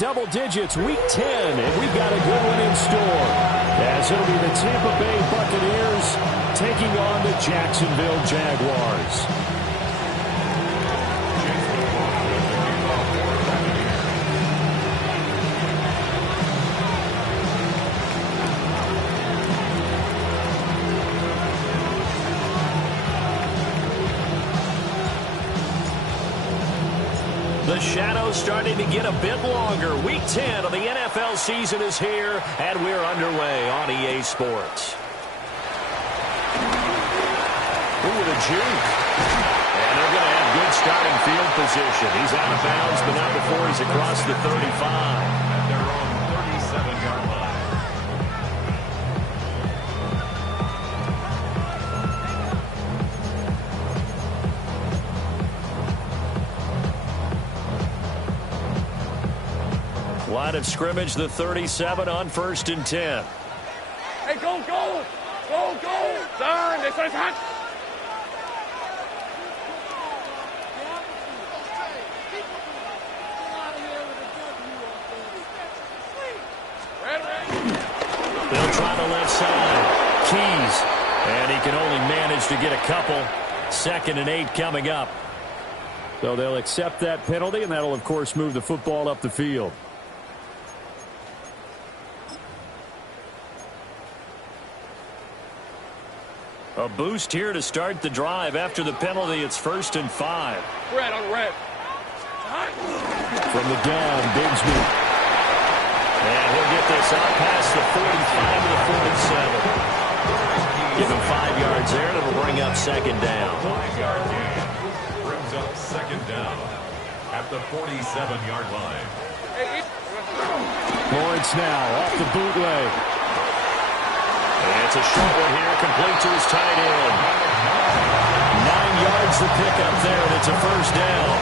double digits week 10, and we've got a good one in store. As it'll be the Tampa Bay Buccaneers taking on the Jacksonville Jaguars. The shadow's starting to get a bit longer. Week 10 of the NFL season is here, and we're underway on EA Sports. Ooh, the juke. And they're going to have good starting field position. He's out of bounds, but not before he's across the 35. At their own 37-yard line. Line of scrimmage, the 37 on 1st and 10. Hey, go, go! Go, go! Turn! This is hot! They'll try the left side. Keys. And he can only manage to get a couple. 2nd and 8 coming up. So they'll accept that penalty, and that'll, of course, move the football up the field. A boost here to start the drive. After the penalty, it's 1st and 5. Red on red. From the gun, Bigsby. And he'll get this out past the 45 to the 47. Give him 5 yards there, and it'll bring up 2nd down. 5-yard gain brings up 2nd down at the 47-yard line. Lawrence now off the bootleg. And it's a short one here, complete to his tight end. 9 yards the pickup there, and it's a 1st down.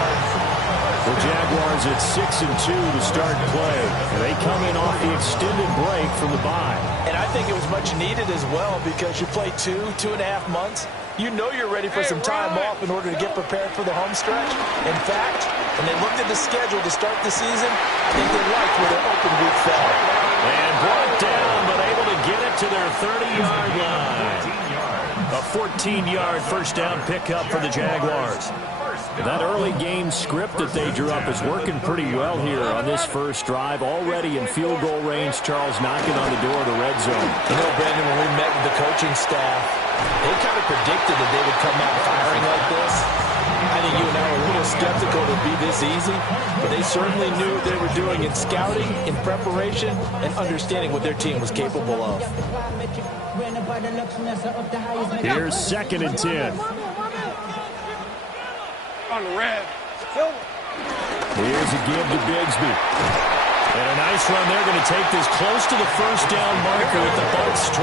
The Jaguars at 6-2 to start play. And they come in off the extended break from the bye. And I think it was much needed as well because you play 2.5 months. You know you're ready for some time off in order to get prepared for the home stretch. In fact, when they looked at the schedule to start the season, I think they liked where their open week fell. And brought down, but able to get it to their 30-yard line. A 14-yard 1st down pickup for the Jaguars. That early game script that they drew up is working pretty well here on this first drive. Already in field goal range, Charles knocking on the door of the red zone. You know, Brandon, when we met with the coaching staff, they kind of predicted that they would come out firing like this. I think you and I were a little skeptical it would be this easy, but they certainly knew what they were doing in scouting, in preparation, and understanding what their team was capable of. Here's 2nd and 10. On the red. Here's a give to Bigsby. And a nice run. They're going to take this close to the 1st down marker at the Bucs 21.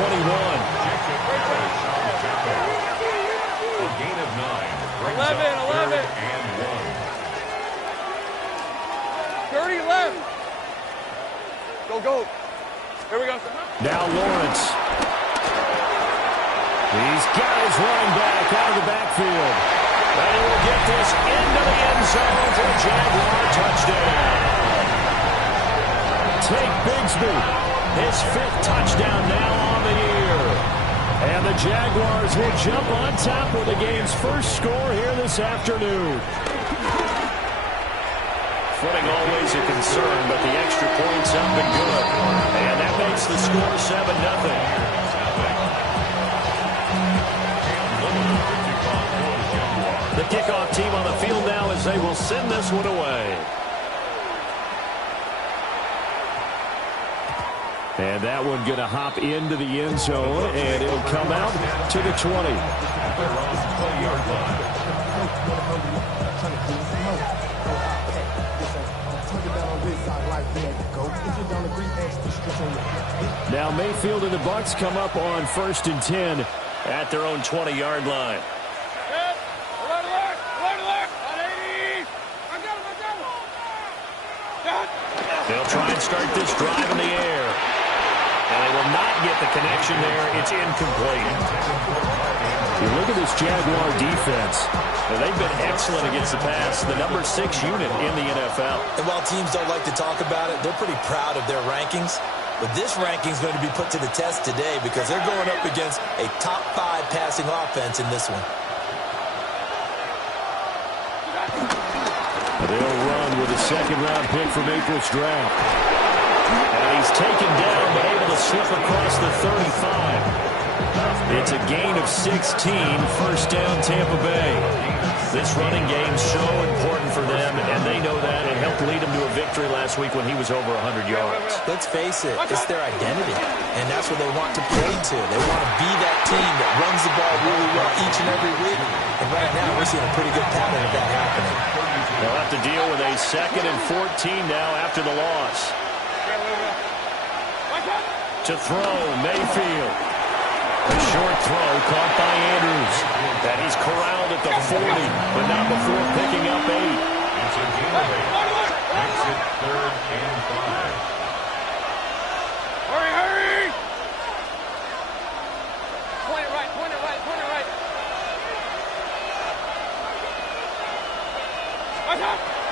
A gain of 9. 11. And 1. 30 left. Go, go. Here we go. Now Lawrence. He's got his running back out of the backfield. And he will get this into the end zone for a Jaguar touchdown. Take Bigsby. His 5th touchdown now on the year. And the Jaguars will jump on top with the game's first score here this afternoon. Footing always a concern, but the extra point's up and good. And that makes the score 7-0. The kickoff team on the field now as they will send this one away. And that one going to hop into the end zone, and it'll come out to the 20. Now Mayfield and the Bucs come up on 1st and 10 at their own 20-yard line. They'll try and start this drive in the air. And they will not get the connection there. It's incomplete. You look at this Jaguar defense. They've been excellent against the pass. The number 6 unit in the NFL. And while teams don't like to talk about it, they're pretty proud of their rankings. But this ranking is going to be put to the test today because they're going up against a top 5 passing offense in this one. They'll run with a second-round pick from April's draft. And he's taken down, but able to slip across the 35. It's a gain of 16, first down Tampa Bay. This running game's so important for them, and they know that. It helped lead them to a victory last week when he was over 100 yards. Let's face it, it's their identity, and that's what they want to play to. They want to be that team that runs the ball really well each and every week. And right now, we're seeing a pretty good pattern of that happening. They'll have to deal with a 2nd and 14 now after the loss. To throw, Mayfield. A short throw caught by Andrews. And he's corralled at the 40, but not before picking up 8. It's a gain of 8. Makes it 3rd and 5. Hurry, hurry! Point it right, point it right, point it right.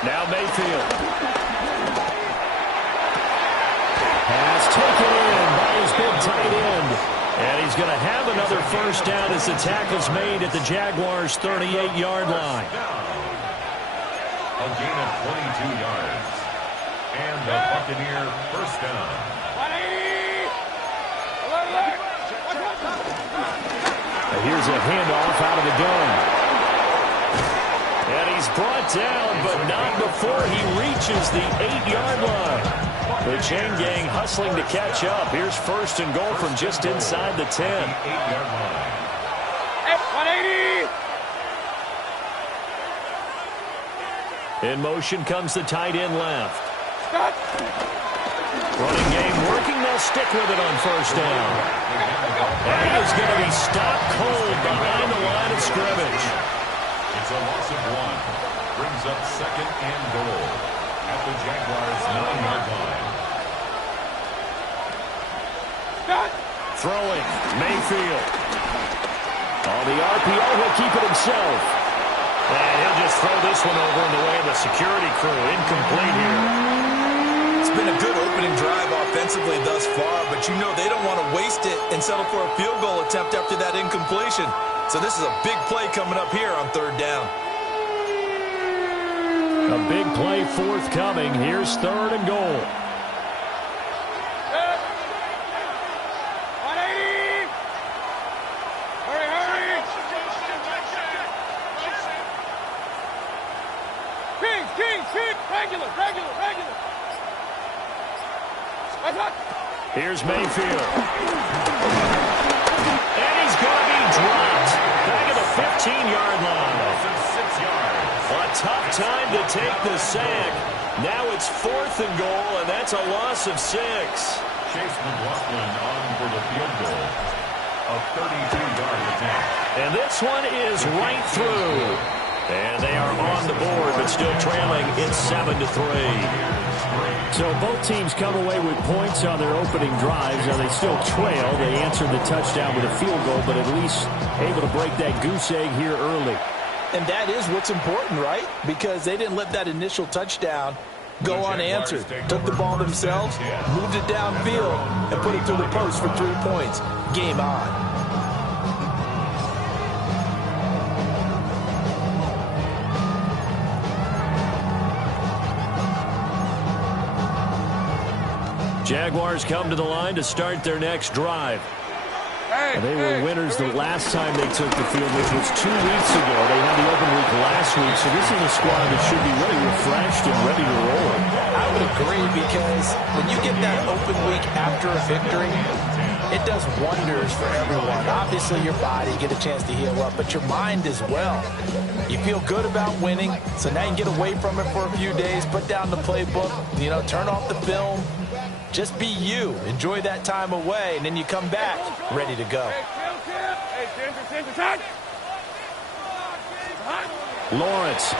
Now Mayfield. Pass taken in by his big tight end. And he's going to have another first down as the tackle's made at the Jaguars' 38-yard line. A gain of 22 yards. And the Buccaneer first down. And here's a handoff out of the gun. And he's brought down, but not before he reaches the 8-yard line. The chain gang hustling to catch up. Here's 1st and goal from just inside the 10. 8-yard line. 180. In motion comes the tight end left. Running game working. They'll stick with it on first down. And he is going to be stopped cold behind the line of scrimmage. It's a loss of 1. Brings up 2nd and goal at the Jaguars' 9-yard line. Throwing, Mayfield. On the RPO, he'll keep it himself. And he'll just throw this one over in the way of the security crew. Incomplete here. It's been a good opening drive offensively thus far, but you know they don't want to waste it and settle for a field goal attempt after that incompletion. So this is a big play coming up here on 3rd down. A big play forthcoming. Here's 3rd and goal. Here's Mayfield. And he's going to be dropped back at the 15-yard line. 6 yards. A tough time to take the sack. Now it's 4th and goal, and that's a loss of 6. Chase McLaughlin on for the field goal. A 32-yard attempt. And this one is right through. And they are on the board, but still trailing. It's 7-3. So both teams come away with points on their opening drives. Now they still trail. They answered the touchdown with a field goal, but at least able to break that goose egg here early. And that is what's important, right? Because they didn't let that initial touchdown go unanswered. Took the ball themselves, moved it downfield, and put it through the post for 3 points. Game on. Jaguars come to the line to start their next drive. They were winners the last time they took the field, which was 2 weeks ago. They had the open week last week, so this is a squad that should be really refreshed and ready to roll. I would agree, because when you get that open week after a victory, it does wonders for everyone. Obviously, your body, get a chance to heal up, but your mind as well. You feel good about winning, so now you get away from it for a few days, put down the playbook, turn off the film. Just be you. Enjoy that time away, and then you come back ready to go. Lawrence.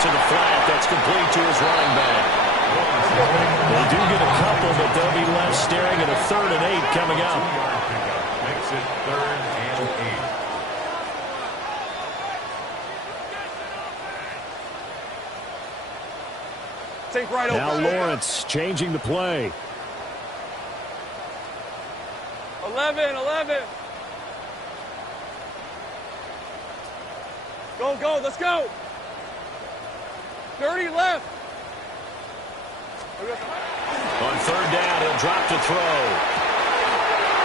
To the flat. That's complete to his running back. They do get a they'll be left staring at a 3rd and 8 coming up. Makes it 3rd and 8. Sink right over. Now Lawrence changing the play. 11. Go, let's go. 30 left. On 3rd down, he'll drop to throw.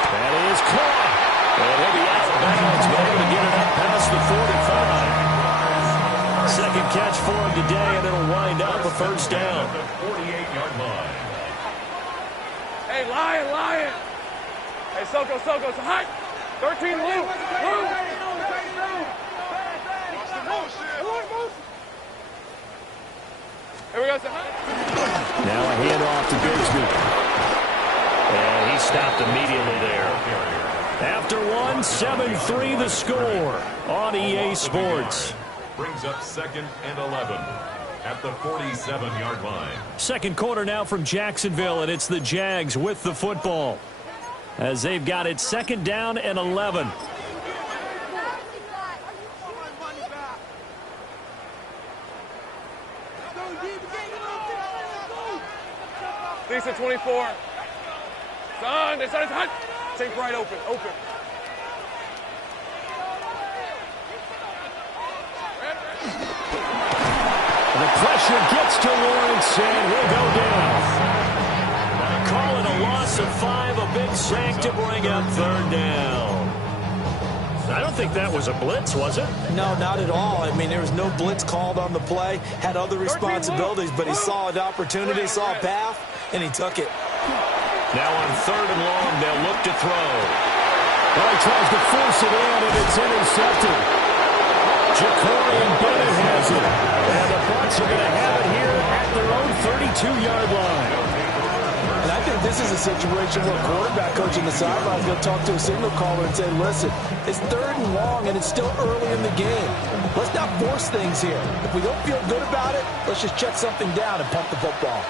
That is caught. And he'll be out of bounds, but able to get it up past the 45. Second catch for him today, and it'll wind up a 1st down. The 48-yard line. Hey, Lion. Hey, Soko, it's a hot. 13, Lou. Here we go, Now a handoff to Bigsby. And he stopped immediately there. After one, 7-3 the score on EA Sports. Brings up 2nd and 11 at the 47-yard line. Second quarter now from Jacksonville, and it's the Jags with the football, as they've got it 2nd down and 11. Lisa, 24. Son, it's hot. Sink right open. The pressure gets to Lawrence, and he'll go down. Call it a loss of 5, a big sack to bring up 3rd down. I don't think that was a blitz, was it? No, not at all. I mean, there was no blitz called on the play. Had other responsibilities, but he saw an opportunity, saw a path, and he took it. Now on 3rd and long, they'll look to throw. Well, he tries to force it in, and it's intercepted. Ja'Cory Bennett has it. And the Bucs are going to have it here at their own 32-yard line. And I think this is a situation where a quarterback coach on the sideline is going to talk to a signal caller and say, listen, it's 3rd and long, and it's still early in the game. Let's not force things here. If we don't feel good about it, let's just check something down and pump the football.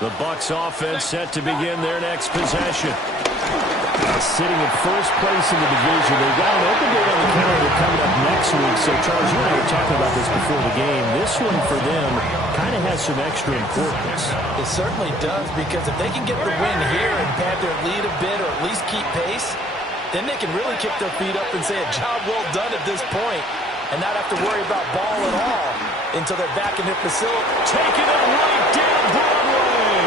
The Bucs offense set to begin their next possession. Sitting in 1st place in the division. They've got an open date on the calendar coming up next week. So, Charles, you and I were talking about this before the game. This one for them kind of has some extra importance. It certainly does, because if they can get the win here and pad their lead a bit or at least keep pace, then they can really kick their feet up and say a job well done at this point and not have to worry about ball at all until they're back in their facility. Taking it right down Broadway.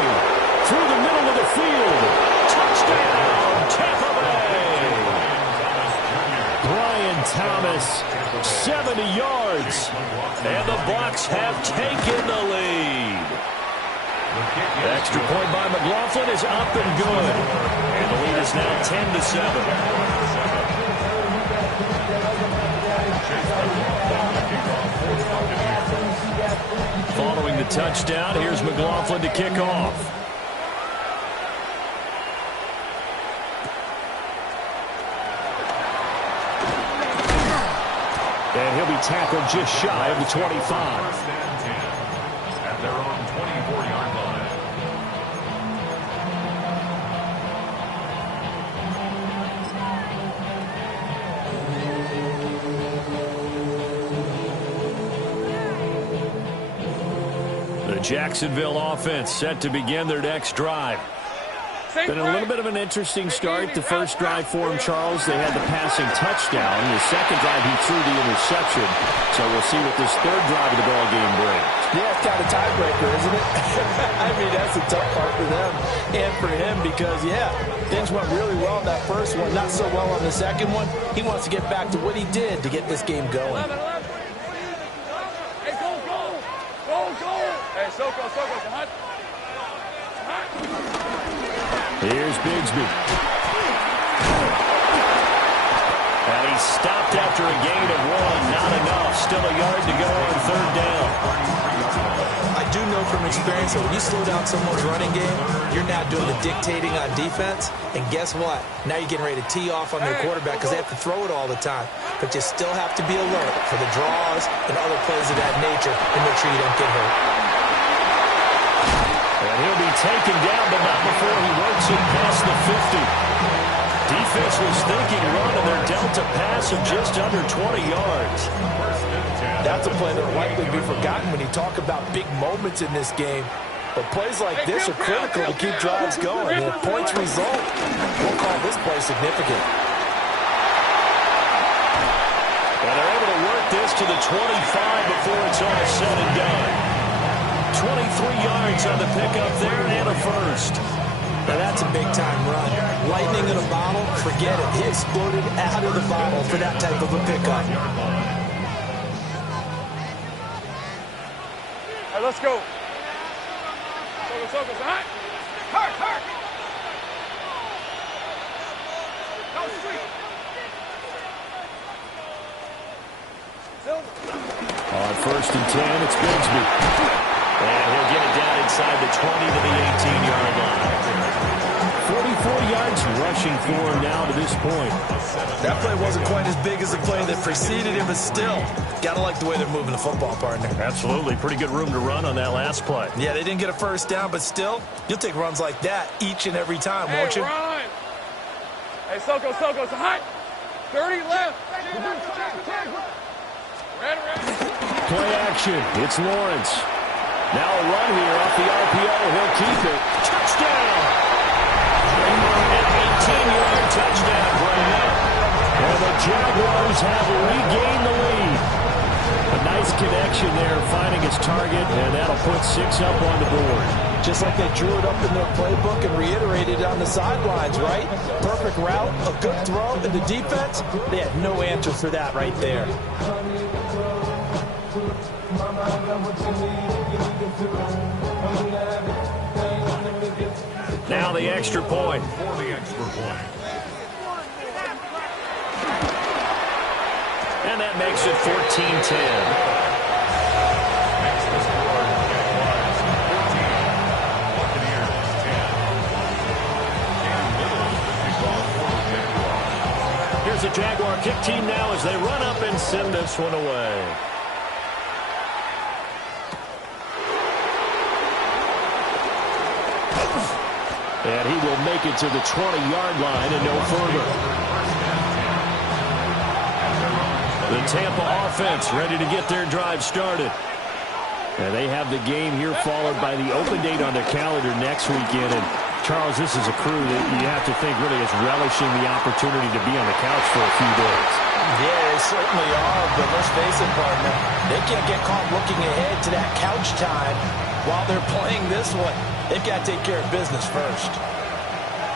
Through the middle of the field. Touchdown, Tampa Bay. Brian Thomas, 70 yards. And the Bucs have taken the lead. The extra point by McLaughlin is up and good. And the lead is now 10-7. Following the touchdown, here's McLaughlin to kick off. And he'll be tackled just shy of the 25. 1st and 10 at their own 24-yard line. The Jacksonville offense set to begin their next drive. Been a little bit of an interesting start. The first drive for him, Charles, they had the passing touchdown. The second drive, he threw the interception. So we'll see what this 3rd drive of the ball game brings. Yeah, it's kind of a tiebreaker, isn't it? I mean, that's the tough part for them and for him because, yeah, things went really well in that first one, not so well on the second one. He wants to get back to what he did to get this game going. 11. Hey, go. Hey, Soko, it's hot. Here's Bigsby. And he stopped after a gain of 1. Not enough. Still a yard to go on 3rd down. I do know from experience that when you slow down someone's running game, you're now doing the dictating on defense. And guess what? Now you're getting ready to tee off on their quarterback because they have to throw it all the time. But you still have to be alert for the draws and other plays of that nature and make sure you don't get hurt. And he'll be taken down, but not before he works it past the 50. Defense was thinking run, and they're dealt a pass of just under 20 yards. That's a play that will likely be forgotten when you talk about big moments in this game. But plays like this are critical to keep drives going. And if points result, we'll call this play significant. And they're able to work this to the 25 before it's all said and done. 23 yards on the pickup there and a first. Now that's a big-time run. Lightning in a bottle, forget it. He exploded out of the bottle for that type of a pickup. All right, let's go. Focus, hot. Hurt. No street. On 1st and 10, it's Bigsby. And he'll get it down inside the 20 to the 18-yard line. 44 yards rushing for him now to this point. That play wasn't quite as big as the play that preceded him, but still, gotta like the way they're moving the football, partner. Absolutely. Pretty good room to run on that last play. Yeah, they didn't get a first down, but still, you'll take runs like that each and every time, won't you? Run. Hey, Soko, it's hot. 30 left. Ready. Play action. It's Lawrence. Now a run here off the RPO. He'll keep it. Touchdown! An 18-yard touchdown, Brad. And the Jaguars have regained the lead. A nice connection there, finding his target, and that'll put 6 up on the board. Just like they drew it up in their playbook and reiterated it on the sidelines, right? Perfect route, a good throw, and the defense, they had no answer for that right there. Now the extra point. For the extra point. And that makes it 14-10. Here's the Jaguar kick team now as they run up and send this one away. And he will make it to the 20-yard line and no further. The Tampa offense ready to get their drive started. And they have the game here followed by the open date on their calendar next weekend. And Charles, this is a crew that you have to think really is relishing the opportunity to be on the couch for a few days. Yeah, they certainly are, but let's face it, partner. They can't get caught looking ahead to that couch time while they're playing this one. They've got to take care of business first.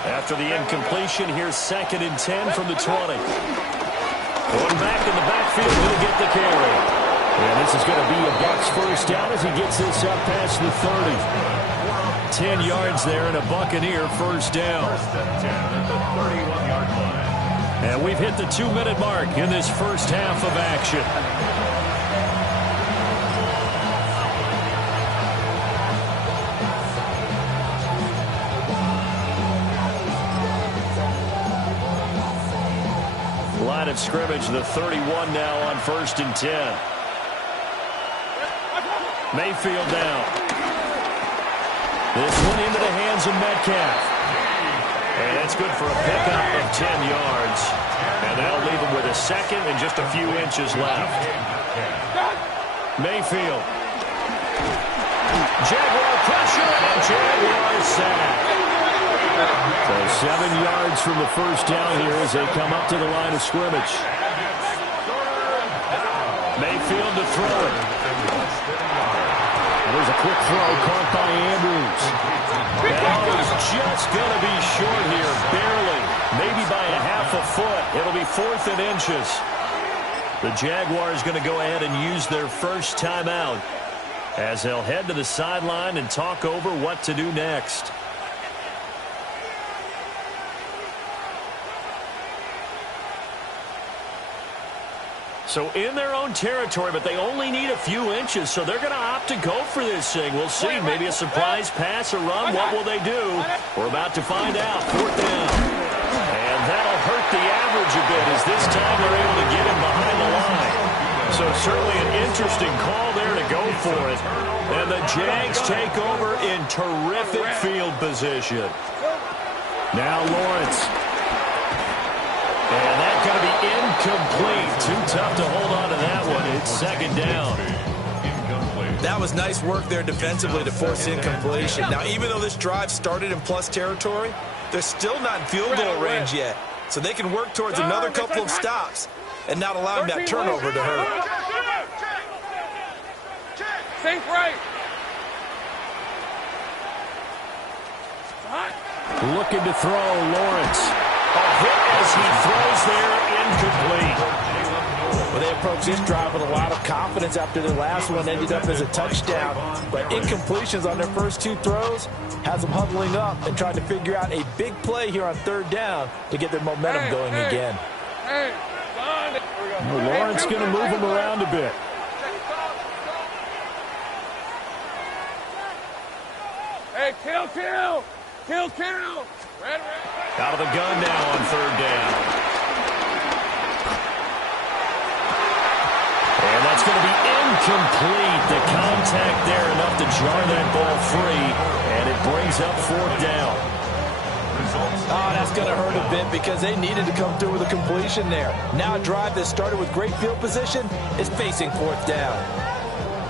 After the incompletion, here's 2nd and 10 from the 20. Going back in the backfield, he'll get the carry. And this is going to be a Bucs first down as he gets this up past the 30. 10 yards there and a Buccaneer first down. And we've hit the 2-minute mark in this first half of action. Line of scrimmage, the 31 now on 1st and 10. Mayfield down. This one into the hands of Metcalf. And that's good for a pickup of 10 yards. And that'll leave him with a second and just a few inches left. Mayfield. Jaguar pressure and Jaguar sack. So 7 yards from the first down here as they come up to the line of scrimmage. Mayfield to throw it. There's a quick throw caught by Andrews. That is just going to be short here, barely. Maybe by a half a foot. It'll be 4th and inches. The Jaguars going to go ahead and use their first timeout as they'll head to the sideline and talk over what to do next. So in their own territory, but they only need a few inches, so they're going to opt to go for this thing. We'll see. Maybe a surprise pass or run. What will they do? We're about to find out. 4th down. And that'll hurt the average a bit as this time they're able to get him behind the line. So certainly an interesting call there to go for it. And the Jags take over in terrific field position. Now Lawrence. And that's going to be incomplete. Too tough to hold on to that one. It's second down. That was nice work there defensively to force incompletion. Now, even though this drive started in plus territory, they're still not in field goal range yet. So they can work towards another couple of stops and not allowing that turnover to hurt. Think right. Looking to throw, Lawrence. A hit as he throws there, incomplete. Well, they approached this drive with a lot of confidence after their last one ended up as a touchdown. But incompletions on their first two throws has them huddling up and trying to figure out a big play here on third down to get their momentum going again. Lawrence going to move him around a bit. Hey, kill. Red. Out of the gun now on third down. And that's going to be incomplete. The contact there enough to jar that ball free. And it brings up fourth down. Oh, that's going to hurt a bit because they needed to come through with a completion there. Now a drive that started with great field position is facing fourth down.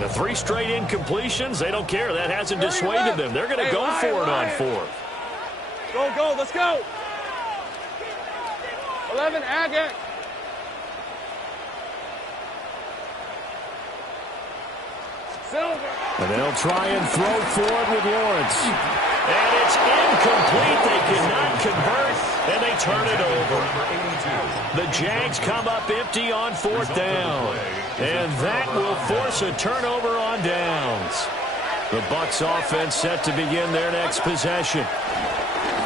The 3 straight incompletions, they don't care. That hasn't dissuaded them. They're going to go for it on fourth. Go, let's go. 11, Agate. Silver. And they'll try and throw forward with Lawrence. And it's incomplete. They cannot convert, and they turn it over. The Jags come up empty on fourth down. And that will force a turnover on downs. The Bucs offense set to begin their next possession.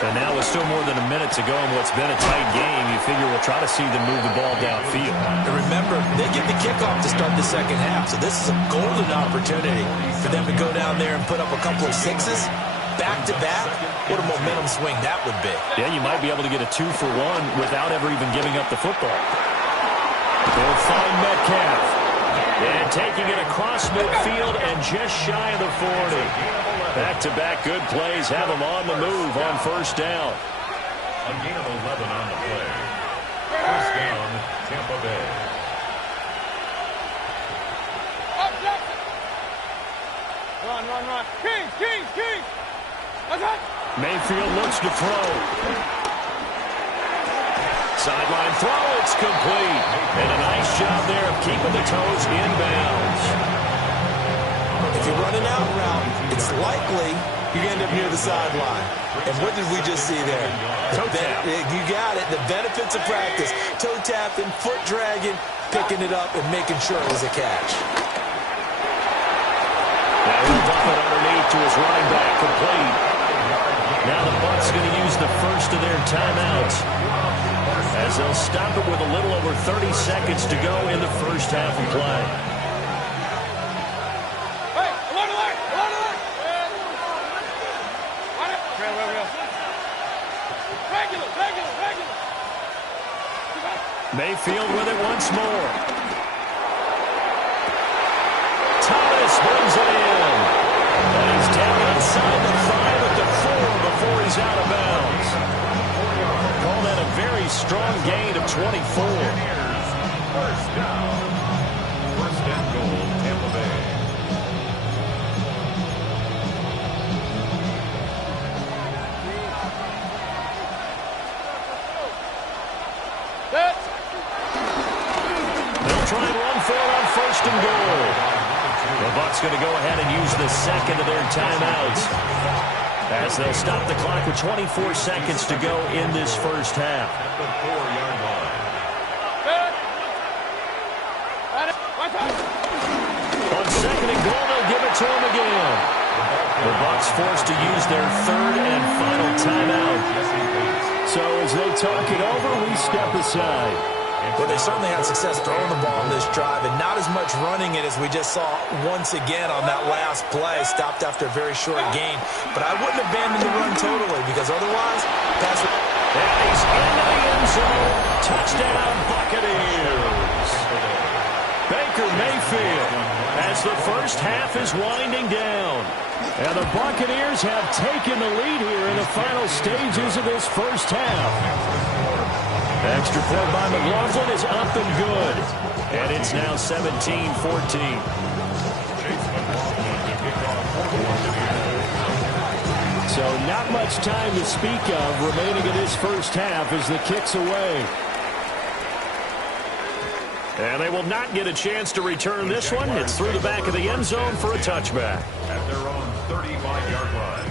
And now with still more than a minute to go in what's been a tight game, you figure we'll try to see them move the ball downfield. And remember, they get the kickoff to start the second half, so this is a golden opportunity for them to go down there and put up a couple of sixes back-to-back. What a momentum swing that would be. Yeah, you might be able to get a 2-for-1 without ever even giving up the football. They'll find Metcalf. And taking it across midfield and just shy of the 40. Back-to-back good plays have them on the move on first down. A gain of 11 on the play. First down, Tampa Bay. Run. King. Mayfield looks to throw. Sideline throw, it's complete. And a nice job there of keeping the toes inbounds. If you're running out route, it's likely you end up near the sideline. And what did we just see there? Toe tap. You got it. The benefits of practice. Toe tapping, foot dragging, picking it up, and making sure it was a catch. Now he'll dump it underneath to his running back, complete. Now the Bucs going to use the first of their timeouts, as they'll stop it with a little over 30 seconds to go in the first half of play. Hey, along the line. Regular. Mayfield with it once more. Thomas brings it in. And he's down inside the 5 at the 4 before he's out of bounds. Call that a very strong gain of 24. First down. First and goal, Tampa Bay. They'll try and run for it on first and goal. The Bucs going to go ahead and use the second of their timeouts, as they'll stop the clock with 24 seconds to go in this first half. At the 4-yard line. On second and goal, they'll give it to him again. The Bucs forced to use their third and final timeout. So as they talk it over, we step aside. Well, they certainly had success throwing the ball on this drive, and not as much running it as we just saw once again on that last play. Stopped after a very short gain. But I wouldn't abandon the run totally, because otherwise, pass. And he's into the end zone. Touchdown, Buccaneers. Baker Baker Mayfield as the first half is winding down. And the Buccaneers have taken the lead here in the final stages of this first half. Extra point by McLaughlin is up and good. And it's now 17-14. So not much time to speak of remaining in this first half as the kick's away. And they will not get a chance to return this one. It's through the back of the end zone for a touchback. At their own 35-yard line.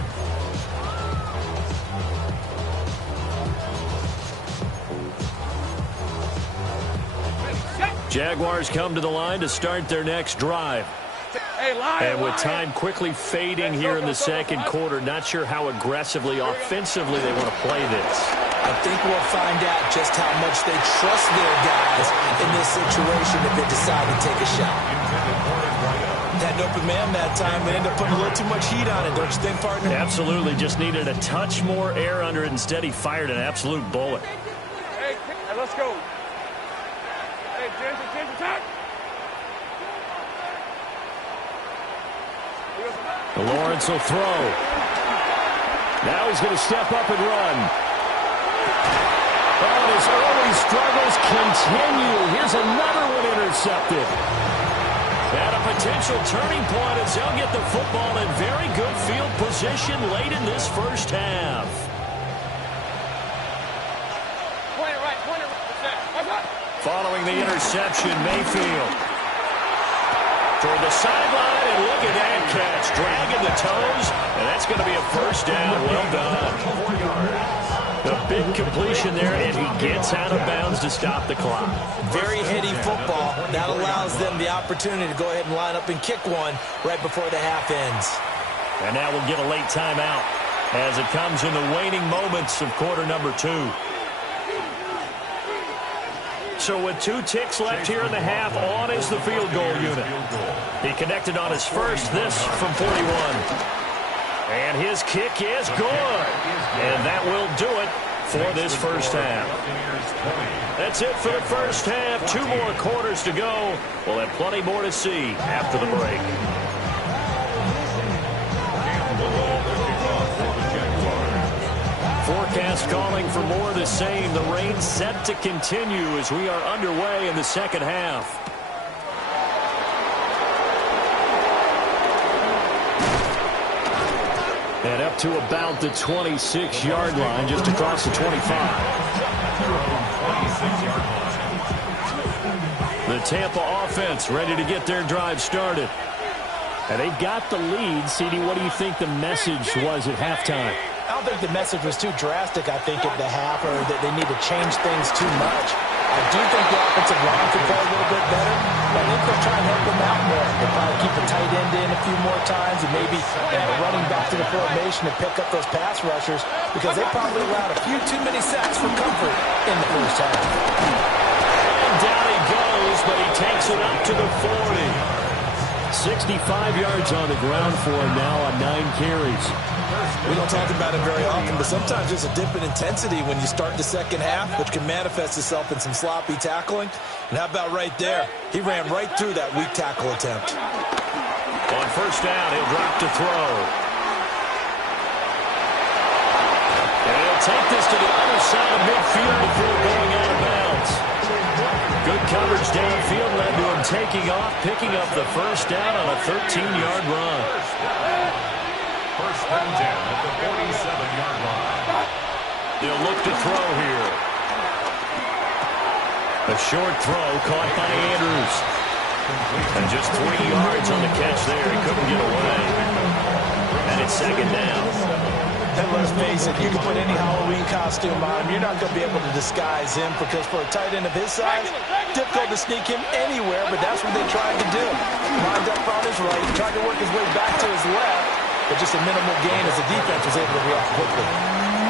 Jaguars come to the line to start their next drive. And with time quickly fading here in the second quarter, not sure how aggressively, offensively they want to play this. I think we'll find out just how much they trust their guys in this situation if they decide to take a shot. Had an open man that time, they ended up putting a little too much heat on it, don't you think, partner? Absolutely, just needed a touch more air under it. Instead, he fired an absolute bullet. Hey, let's go. Hey, Ginger, attack. Lawrence will throw. Now he's going to step up and run. Oh, his early struggles continue. Here's another one intercepted. And a potential turning point as they'll get the football in very good field position late in this first half. Point it right. Following the interception, Mayfield toward the sideline, and look at that catch. Dragging the toes, and that's going to be a first down. Well done. The big completion there, and he gets out of bounds to stop the clock. Very heady football. That allows them the opportunity to go ahead and line up and kick one right before the half ends. And now we'll get a late timeout as it comes in the waning moments of quarter number 2. So with 2 ticks left here in the half, on is the field goal unit. He connected on his first, this from 41. And his kick is good. And that will do it for this first half. That's it for the first half. 2 more quarters to go. We'll have plenty more to see after the break. Forecast calling for more of the same. The rain set to continue as we are underway in the second half. And up to about the 26-yard line, just across the 25. The Tampa offense ready to get their drive started. And they've got the lead. CD, what do you think the message was at halftime? I don't think the message was too drastic, I think, at the half, or that they need to change things too much. I do think the offensive line could play a little bit better, but I think they'll try and help them out more. They'll probably keep a tight end in a few more times and maybe running back to the formation to pick up those pass rushers because they probably allowed a few too many sacks for comfort in the first half. And down he goes, but he takes it up to the 40. 65 yards on the ground for him now on 9 carries. We don't talk about it very often, but sometimes there's a dip in intensity when you start the second half, which can manifest itself in some sloppy tackling. And how about right there? He ran right through that weak tackle attempt. On first down, he'll drop to throw. And he'll take this to the other side of midfield before going out of bounds. Good coverage downfield led to him taking off, picking up the first down on a 13-yard run. First and 10 at the 47-yard line. They'll look to throw here. A short throw caught by Andrews. And just 3 yards on the catch there. He couldn't get away. And it's second down. And let's face it, you can put any Halloween costume on him. You're not going to be able to disguise him because for a tight end of his size, difficult to sneak him anywhere, but that's what they tried to do. Lined up on his right, tried to work his way back to his left, but just a minimal gain as the defense was able to react quickly.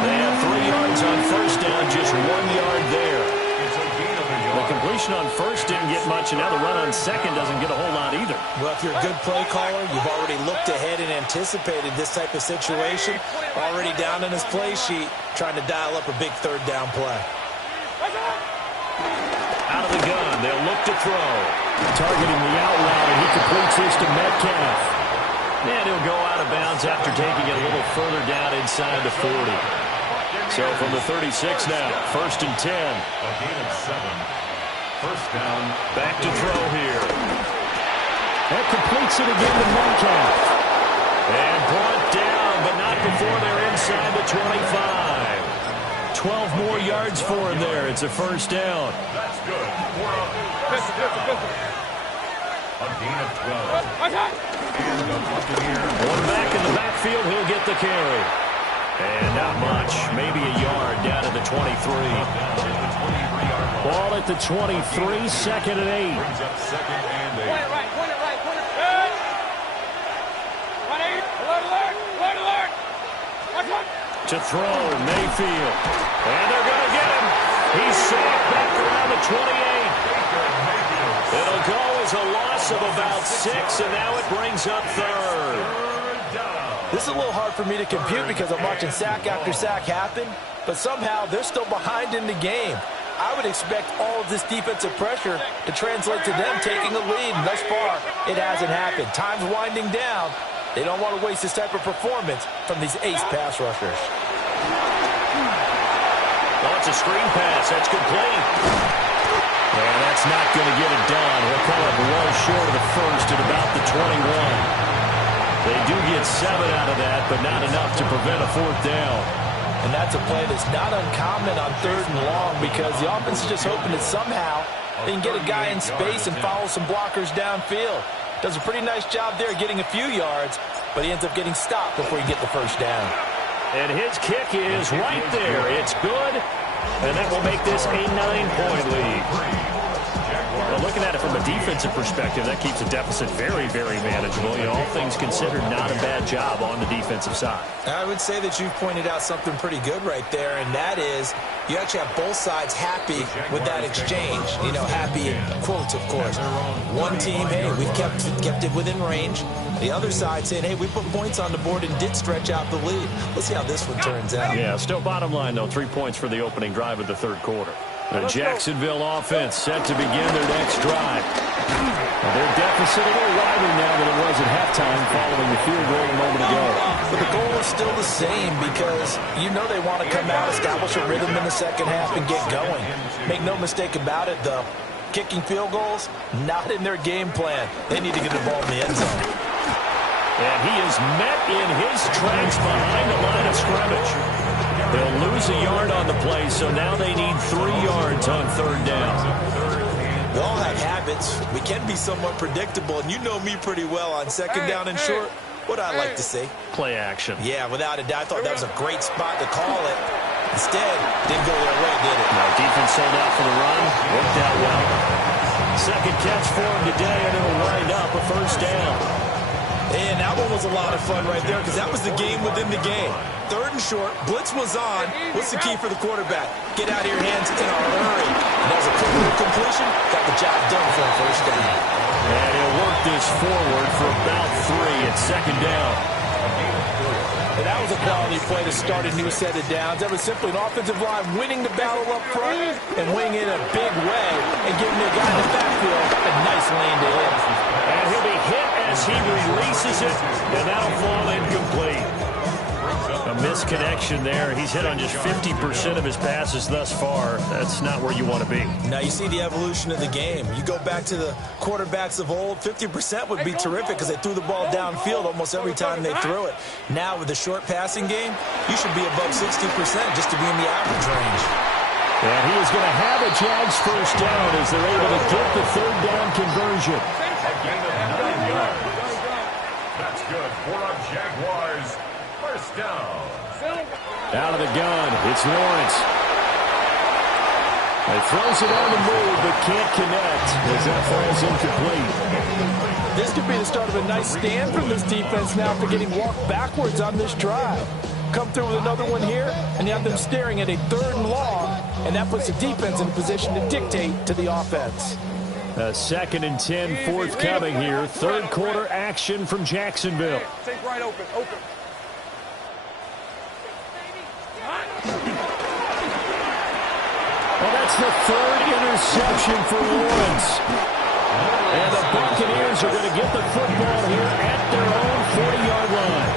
They have 3 yards on first down, just 1 yard there. The completion on first didn't get much, and now the run on second doesn't get a whole lot either. Well, if you're a good play caller, you've already looked ahead and anticipated this type of situation. Already down in his play sheet, trying to dial up a big third down play. Out of the gun, they'll look back to throw. Targeting the out route, and he completes this to Metcalf. And he'll go out of bounds after taking it a little further down inside the 40. So from the 36 now, 1st and 10. A gain of 7. First down. Back to throw here. That completes it again to Metcalf. And brought down, but not before they're inside the 25. 12 more yards for him there. It's a first down. That's good. A gain of 12. And the Buccaneer. One back in the backfield, he'll get the carry. And not much, maybe a yard down to the 23. Ball at the 23, 2nd and 8. Brings up 2nd and 8. Point it right. Good. 1-8. Alert. To throw, Mayfield. And they're going to get him. He's sacked back around the 28. It'll go as a loss of about 6, and now it brings up 3rd. This is a little hard for me to compute because I'm watching sack after sack happen, but somehow they're still behind in the game. I would expect all of this defensive pressure to translate to them taking a lead, and thus far, it hasn't happened. Time's winding down. They don't want to waste this type of performance from these ace pass rushers. Oh, it's a screen pass. That's complete. And that's not going to get it done. He'll call it well short of the first at about the 21. They do get 7 out of that, but not enough to prevent a 4th down. And that's a play that's not uncommon on 3rd and long because the offense is just hoping that somehow they can get a guy in space and follow some blockers downfield. Does a pretty nice job there getting a few yards, but he ends up getting stopped before he gets the first down. And his kick is right there. It's good, and that will make this a 9-point lead. Well, looking at it from a defensive perspective, that keeps the deficit very, very manageable. You know, all things considered, not a bad job on the defensive side. I would say that you've pointed out something pretty good right there, and that is you actually have both sides happy with that exchange. You know, happy in quotes, of course. One team, hey, we've kept it within range. The other side saying, hey, we put points on the board and did stretch out the lead. Let's see how this one turns out. Yeah, still bottom line, though, 3 points for the opening drive of the 3rd quarter. The Jacksonville offense set to begin their next drive. Their deficit a little wider now than it was at halftime following the field goal a moment ago. But the goal is still the same because you know they want to come out, establish a rhythm in the second half, and get going. Make no mistake about it, though. Kicking field goals, not in their game plan. They need to get the ball in the end zone. And he is met in his tracks behind the line of scrimmage. They'll lose a yard on the play, so now they need 3 yards on 3rd down. We all have habits. We can be somewhat predictable, and you know me pretty well on 2nd down and short. What I like to say? Play action. Yeah, without a doubt. I thought that was a great spot to call it. Instead, didn't go their way, did it? No, defense sold out for the run. Worked out well. 2nd catch for him today, and it'll wind up a 1st down. And that one was a lot of fun right there because that was the game within the game. 3rd and short, blitz was on. What's the key for the quarterback? Get out of your hands in a hurry. And that was a quick little completion. Got the job done for a 1st down. And he'll work this forward for about 3 at 2nd down. And that was a quality play to start a new set of downs. That was simply an offensive line winning the battle up front and winning in a big way and giving the guy in the backfield a nice lane to hit. And he'll be hit as he releases it, and that'll fall incomplete. A misconnection there. He's hit on just 50% of his passes thus far. That's not where you want to be. Now you see the evolution of the game. You go back to the quarterbacks of old, 50% would be terrific because they threw the ball downfield almost every time they threw it. Now with the short passing game, you should be above 60% just to be in the average range. And he is going to have a Jags 1st down as they're able to get the 3rd down conversion. A gain of 9 yards. That's good for a Jaguars 1st down. Out of the gun, it's Lawrence. He throws it on the move, but can't connect as that falls incomplete. This could be the start of a nice stand from this defense now after getting walked backwards on this drive. Come through with another one here, and you have them staring at a 3rd and long, and that puts the defense in a position to dictate to the offense. 2nd and 10 forthcoming here. 3rd quarter action from Jacksonville. Take right open. Well, that's the third interception for Lawrence. And the Buccaneers are going to get the football here at their own 40-yard line.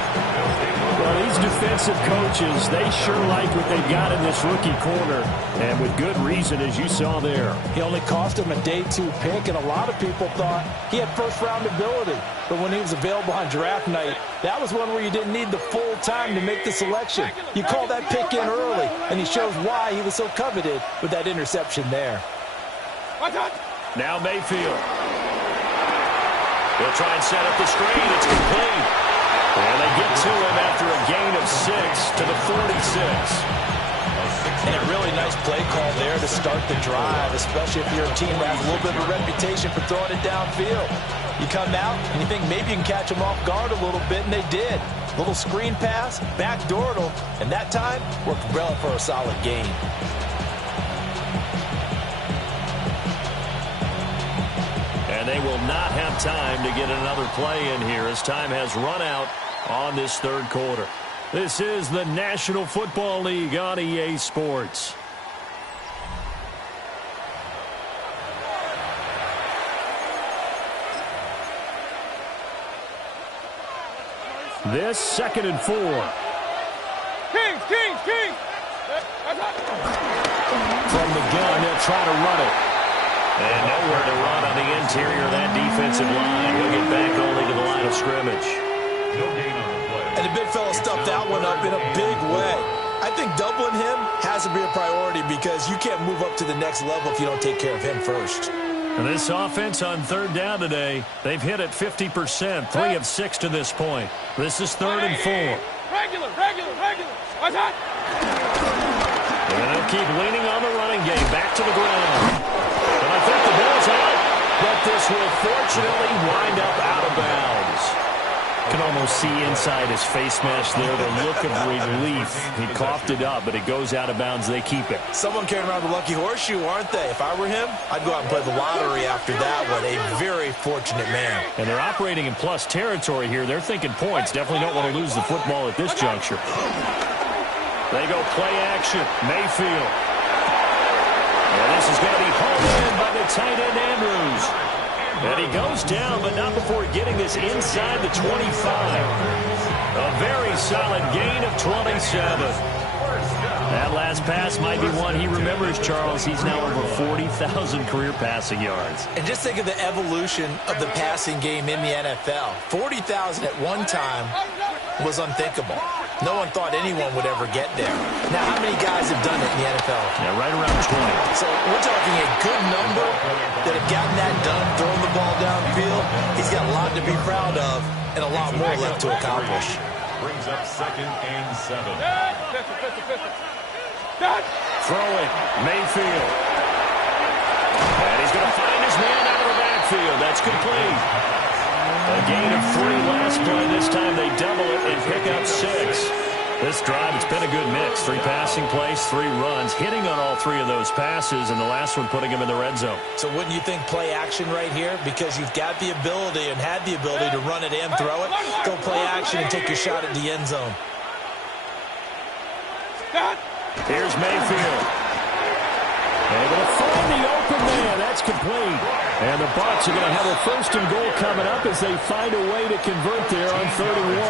Well, these defensive coaches, they sure like what they've got in this rookie corner, and with good reason, as you saw there. He only cost him a day 2 pick, and a lot of people thought he had first-round ability. But when he was available on draft night, that was one where you didn't need the full time to make the selection. You call that pick in early, and he shows why he was so coveted with that interception there. Now Mayfield. He'll try and set up the screen. It's complete. And they get to him after a gain of 6 to the 46. And a really nice play call there to start the drive, especially if you're a team that has a little bit of a reputation for throwing it downfield. You come out and you think maybe you can catch them off guard a little bit, and they did. Little screen pass, backdoored them, and that time worked well for a solid gain. And they will not have time to get another play in here as time has run out on this third quarter. This is the National Football League on EA Sports. This 2nd and 4. Kings! From the gun, they'll try to run it. And nowhere to run on the interior of that defensive line. He'll get back only to the line of scrimmage. No gain on the play. And the big fella stuffed that one up in a big way. I think doubling him has to be a priority because you can't move up to the next level if you don't take care of him first. And this offense on third down today, they've hit it 50%, 3 of 6 to this point. This is 3rd and 4. Regular. What's that? And they'll keep leaning on the running game, back to the ground. And I think the ball's out, but this will fortunately wind up out of bounds. You can almost see inside his face mask there the look of relief. He coughed it up, but it goes out of bounds. They keep it. Someone carrying around the lucky horseshoe, aren't they? If I were him, I'd go out and play the lottery after that one. A very fortunate man. And they're operating in plus territory here. They're thinking points. Definitely don't want to lose the football at this juncture. They go play action. Mayfield. And this is going to be hauled in by the tight end Andrews. And he goes down, but not before getting this inside the 25. A very solid gain of 27. That last pass might be one he remembers, Charles. He's now over 40,000 career passing yards. And just think of the evolution of the passing game in the NFL. 40,000 at one time was unthinkable. No one thought anyone would ever get there. Now, how many guys have done it in the NFL? Yeah, right around 20. So we're talking a good number that have gotten that done, throwing the ball downfield. He's got a lot to be proud of and a lot more left to accomplish. Brings up 2nd and 7. Throw it. Mayfield. And he's going to find his man out of the backfield. That's complete. A gain of 3 last play. This time they double it and pick up 6. This drive, it's been a good mix. 3 passing plays, 3 runs, hitting on all 3 of those passes, and the last one putting him in the red zone. So wouldn't you think play action right here? Because you've got the ability and had the ability to run it and throw it. Go play action and take your shot at the end zone. Here's Mayfield. Able to find the open man. That's complete. And the Bucs are going to have a 1st and goal coming up as they find a way to convert there on 3rd and 1.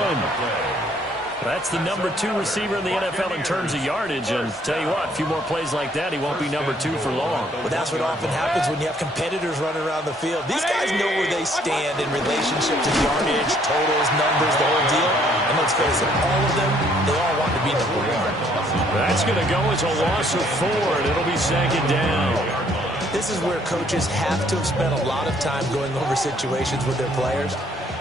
That's the number 2 receiver in the NFL in terms of yardage. And tell you what, a few more plays like that, he won't be number 2 for long. But that's what often happens when you have competitors running around the field. These guys know where they stand in relationship to yardage, totals, numbers, the whole deal. And let's face it, all of them, they all want to be number 1. That's going to go as a loss of 4, and it'll be 2nd down. This is where coaches have to have spent a lot of time going over situations with their players,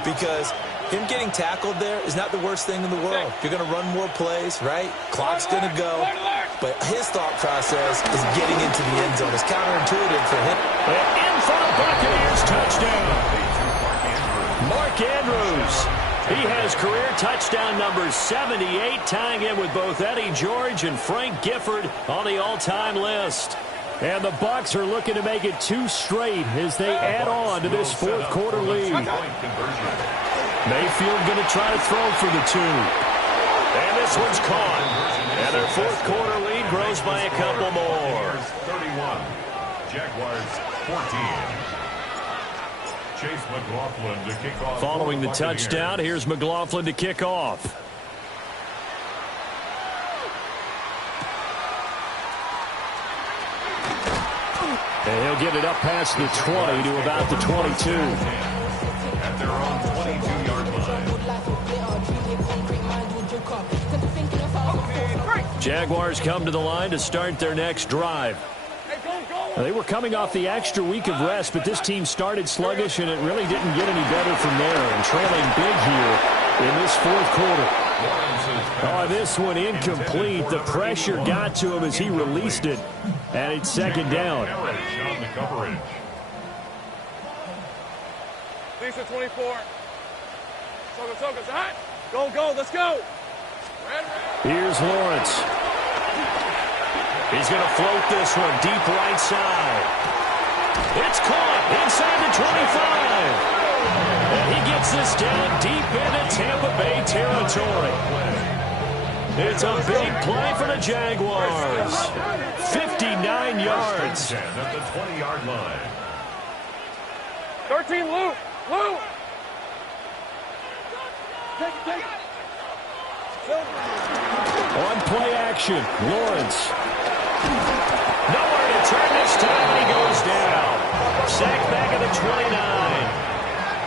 because him getting tackled there is not the worst thing in the world. You're going to run more plays, right? Clock's going to go. But his thought process is getting into the end zone. It's counterintuitive for him. In for the Buccaneers, touchdown. Mark Andrews. He has career touchdown number 78, tying in with both Eddie George and Frank Gifford on the all-time list. And the Bucs are looking to make it 2 straight as they add on to this 4th quarter lead. Mayfield going to try to throw for the 2. And this one's caught. And their fourth quarter lead grows by a couple more. 31. Jaguars 14. Chase McLaughlin to kick off. Following the touchdown, here's McLaughlin to kick off. And he'll get it up past the 20 to about the 22. At their own 22-yard line. Jaguars come to the line to start their next drive. Now, they were coming off the extra week of rest, but this team started sluggish, and it really didn't get any better from there. And trailing big here in this fourth quarter. Oh, this one incomplete. The pressure got to him as he released it, and it's second down. Lisa 24. Go, let's go. Here's Lawrence. He's going to float this one deep right side. It's caught inside the 25. And he gets this down deep into Tampa Bay territory. It's a big play for the Jaguars. 59 yards. At the 20-yard line. 13, Lou. Take. On play action, Lawrence. Nowhere to turn this time, and he goes down. Sacked back at the 29.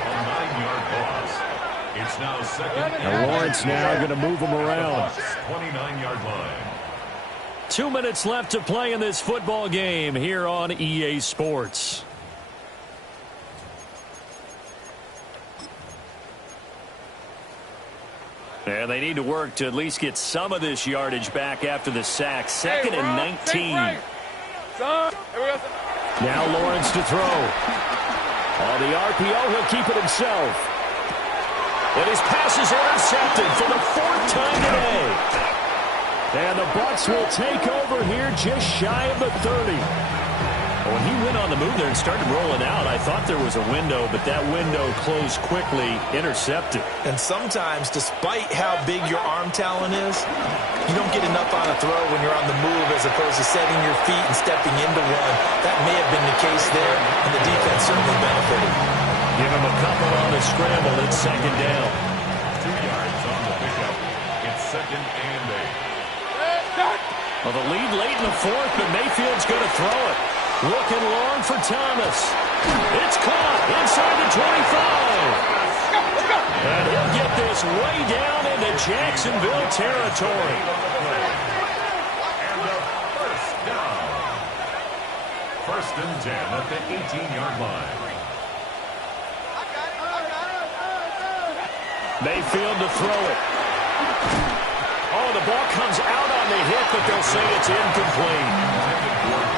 A 9-yard loss. It's now second. And Lawrence now going to move him around. 29-yard line. 2 minutes left to play in this football game here on EA Sports. And they need to work to at least get some of this yardage back after the sack. Second and 19. Now Lawrence to throw. On the RPO, he'll keep it himself. And his pass is intercepted for the fourth time today. And the Bucs will take over here just shy of the 30. When he went on the move there and started rolling out, I thought there was a window, but that window closed quickly, intercepted. And sometimes, despite how big your arm talent is, you don't get enough on a throw when you're on the move as opposed to setting your feet and stepping into one. That may have been the case there, and the defense certainly benefited. Give him a couple on the scramble. It's second down. 2 yards on the pickup. It's second and 8. Well, the lead late in the fourth, but Mayfield's going to throw it. Looking long for Thomas. It's caught inside the 25. And he'll get this way down into Jacksonville territory. And a first down. First and 10 at the 18-yard line. Mayfield to throw it. Oh, the ball comes out on the hit, but they'll say it's incomplete.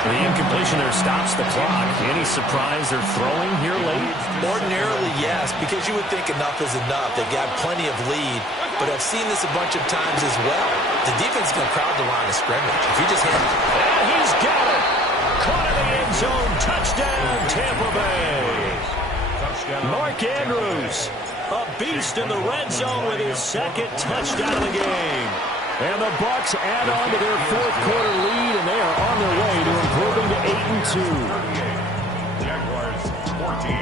The incompletion there stops the clock. Any surprise they're throwing here late? Ordinarily, yes, because you would think enough is enough. They've got plenty of lead, but I've seen this a bunch of times as well. The defense is going to crowd the line of scrimmage. If you just hit it. And he's got it. Caught in the end zone. Touchdown, Tampa Bay. Touchdown. Mark Andrews, a beast in the red zone with his second touchdown of the game. And the Bucs add on to their fourth quarter lead, and they are on their way to improving to 8-2. Jaguars 14.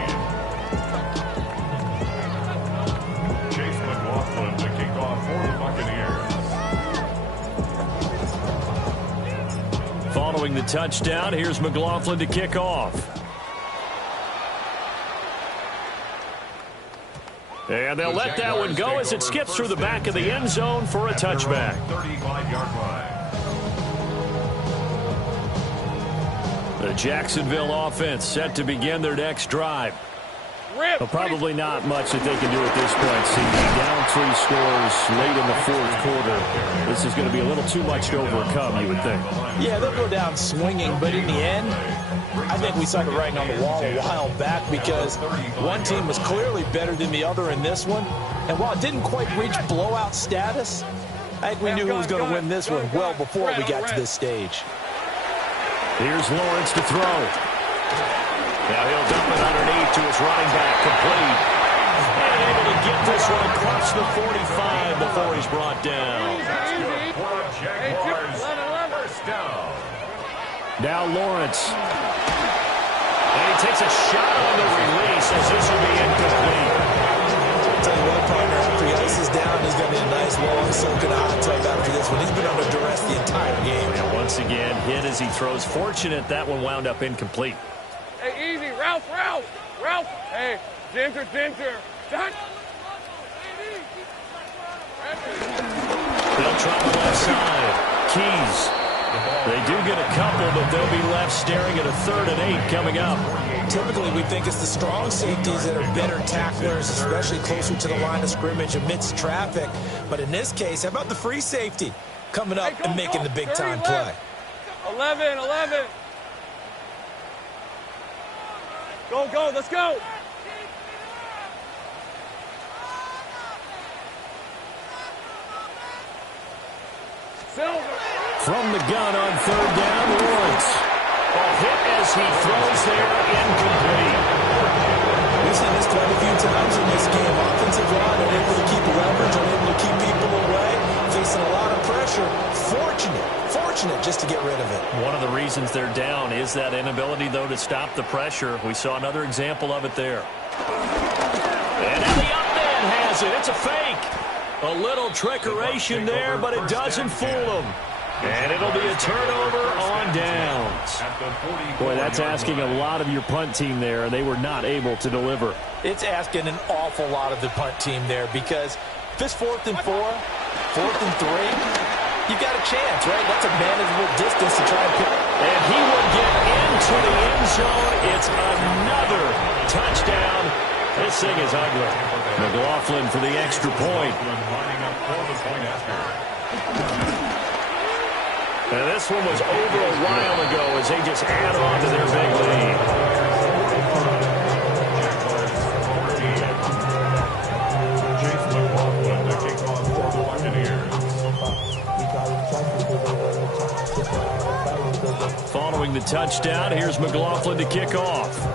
Chase McLaughlin to kick off for the Buccaneers. Following the touchdown, here's McLaughlin to kick off. And they'll let that one go as it skips through the back of the end zone for a touchback. 35-yard line. The Jacksonville offense set to begin their next drive. Well, probably not much that they can do at this point. See, down 3 scores late in the fourth quarter. This is going to be a little too much to overcome, you would think. Yeah, they'll go down swinging, but in the end, I think we saw the writing on the wall a while back because one team was clearly better than the other in this one. And while it didn't quite reach blowout status, I think we knew who was going to win this one well before we got to this stage. Here's Lawrence to throw. Now he'll dump it underneath to his running back, complete. And able to get this one across the 45 before he's brought down. Now Lawrence. And he takes a shot on the release as this will be incomplete. I'll tell you what, partner, after he ices down, he's going to be a nice long soak in a hot tub after this one. He's been under duress the entire game. And once again, hit as he throws. Fortunate that one wound up incomplete. Hey, easy. Ralph. Hey, Ginger. Done. They'll try the left side. Keys. They do get a couple, but they'll be left staring at a 3rd and 8 coming up. Typically, we think it's the strong safeties that are better tacklers, especially closer to the line of scrimmage amidst traffic. But in this case, how about the free safety coming up and making the big-time play? 11. Go. Let's go. Silver. From the gun on 3rd down, Lawrence. A hit as he throws there, incomplete. We've seen this quite a few times in this game. Offensive line unable to keep leverage, unable to keep people away, facing a lot of pressure. Fortunate just to get rid of it. One of the reasons they're down is that inability, though, to stop the pressure. We saw another example of it there. And now the up man has it. It's a fake. A little trickeration there, but it doesn't fool him. And it'll be a turnover on downs. Boy, that's asking a lot of your punt team there. They were not able to deliver. It's asking an awful lot of the punt team there because if it's 4th and 4, 4th and 3, you've got a chance, right? That's a manageable distance to try and pick. And he will get into the end zone. It's another touchdown. This thing is ugly. McLaughlin for the extra point. And this one was over a while ago as they just add on to their big lead. Following the touchdown, here's McLaughlin to kick off.